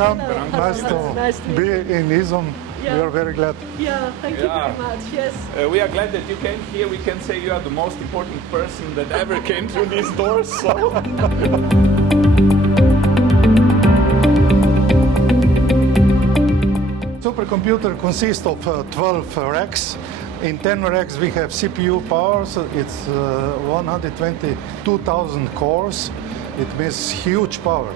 welcome. Nice to be in IZUM. Yeah. We are very glad. Yeah, thank you very much. Yes. We are glad that you came here. We can say you are the most important person that ever came through these doors. So. Supercomputer consists of 12 racks. In 10 racks we have CPU power, so it's 122,000 cores. It means huge power.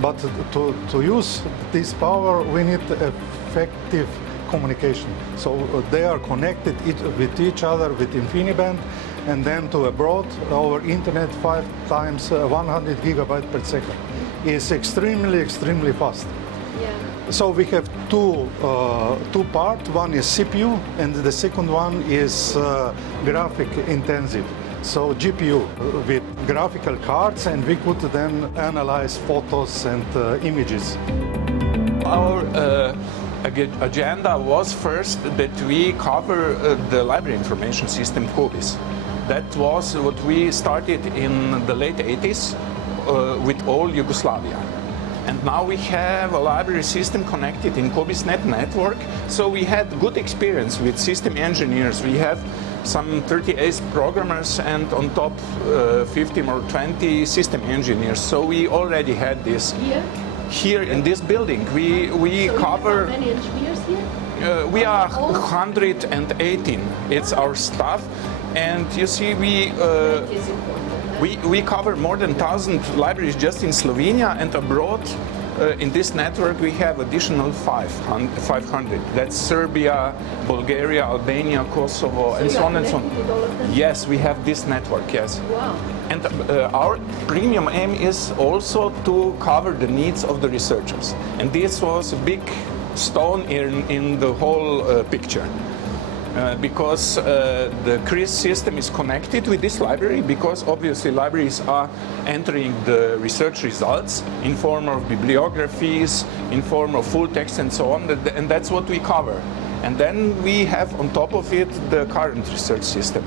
But to use this power we need effective communication. So they are connected with each other with InfiniBand and then to abroad over internet 5 times 100 gigabytes per second. It's extremely fast. Yeah. So we have two parts. One is CPU, and the second one is graphic intensive. So GPU with graphical cards, and we could then analyze photos and images. Our agenda was first that we cover the library information system COBISS. That was what we started in the late 80s with all Yugoslavia. And now we have a library system connected in COBISS.net network. So we had good experience with system engineers. We have some 38 programmers and on top 15 or 20 system engineers. So we already had this. Here in this building. We cover... How many engineers here? We are 118. It's our staff. And you see, we cover more than 1,000 libraries just in Slovenia, and abroad in this network we have additional 500. That's Serbia, Bulgaria, Albania, Kosovo, and so on and so on. Yes, we have this network, yes. Wow. And our premium aim is also to cover the needs of the researchers. And this was a big stone in the whole picture. Because the CRIS system is connected with this library, because obviously libraries are entering the research results in form of bibliographies, in form of full text and so on, and that's what we cover. And then we have on top of it the current research system,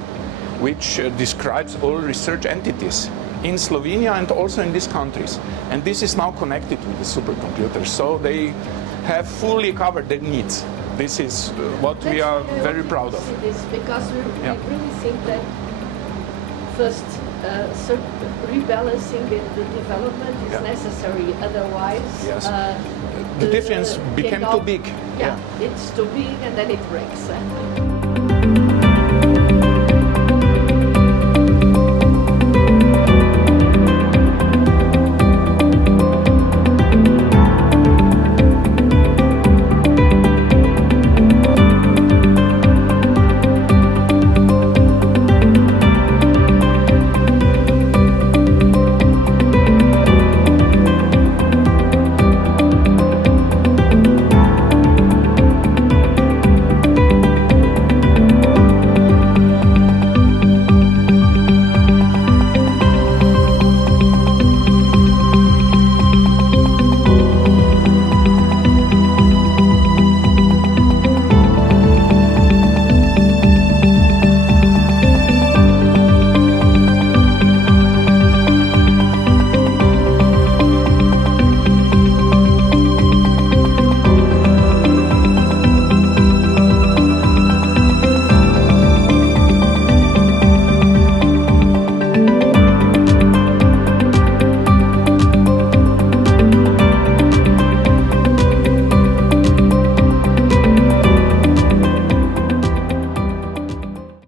which describes all research entities in Slovenia and also in these countries. And this is now connected with the supercomputers, so they have fully covered their needs. This is what we are very proud of. Because we really think that first rebalancing the development is necessary, otherwise the difference became too big. Yeah, it's too big and then it breaks.